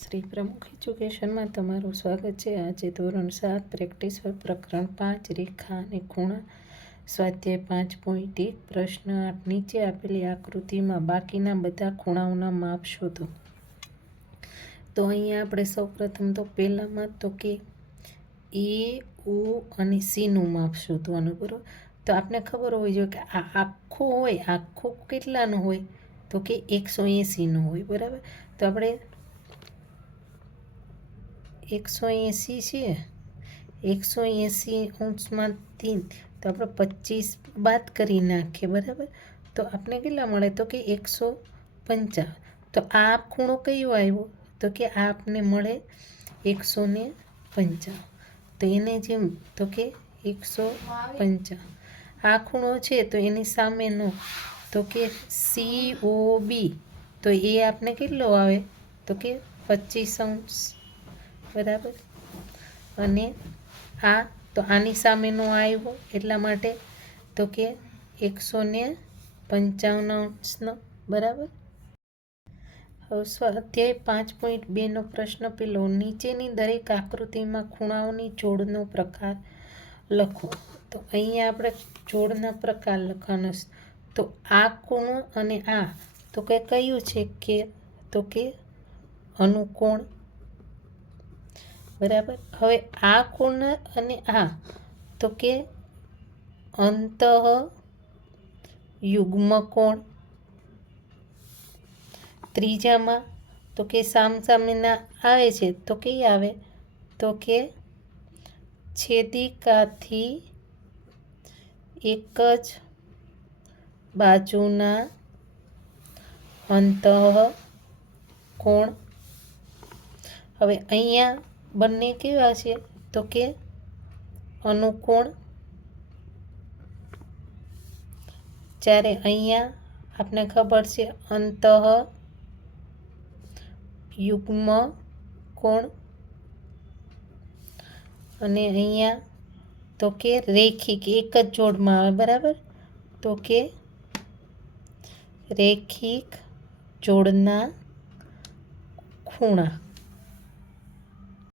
શ્રી પ્રમુખ એજ્યુકેશનમાં તમારું સ્વાગત છે। આજે ધોરણ 7 પ્રેક્ટિસ પ્રકરણ 5 રેખા અને ખૂણા સ્વાધ્યાય 5.1 પ્રશ્ન 8 નીચે આપેલી આકૃતિમાં બાકીના બધા ખૂણાઓના માપ શોધો। તો અહીંયા આપણે સૌપ્રથમ તો પહેલામાં તો કે એ ઓ અને સી નું માપ શોધવાનું, બરાબર। તો આપણે ખબર હોવી જોઈએ કે આ આખો હોય, આખો કેટલાનો હોય તો કે 180 નો હોય, બરાબર। તો આપણે 180 છે, 180 અંશમાંથી તો આપણે 25 બાદ કરી નાખીએ, બરાબર। તો આપણે કેટલા મળે તો કે 150। તો આ ખૂણો કયો આવ્યો તો કે આ આપને મળે 150। તો એને જેમ તો કે 150 આ ખૂણો છે તો એની સામેનો તો કે COB, તો એ આપને કેટલો આવે તો કે 25 અંશ, બરાબર। અને આ તો આની સામેનો આવ્યો એટલા માટે તો કે 155 અંશનો, બરાબર। હવે સ્વાધ્યાય 5.2 નો પ્રશ્ન પેલો, નીચેની દરેક આકૃતિમાં ખૂણાઓની જોડનો પ્રકાર લખો। તો અહીંયા આપણે જોડના પ્રકાર લખવાનો છે। તો આ ખૂણો અને આ તો કે કયું છે કે તો કે અનુકોણ, બરાબર। હવે આ કોણ અને આ તો કે અંતઃ યુગ્મ કોણ। ત્રીજામાં તો કે સામસામેના આવે છે તો કે આવે તો કે છેદિકાથી એક જ બાજુના અંતઃ કોણ। હવે અહીંયા બંને કેવા છે તો કે અનુકોણ, જ્યારે અહીંયા આપણે ખબર છે અંતઃ યુગ્મ કોણ, અને અહીંયા તો કે રેખિક એક જ જોડમાં આવે, બરાબર। તો કે રેખિક જોડના ખૂણા,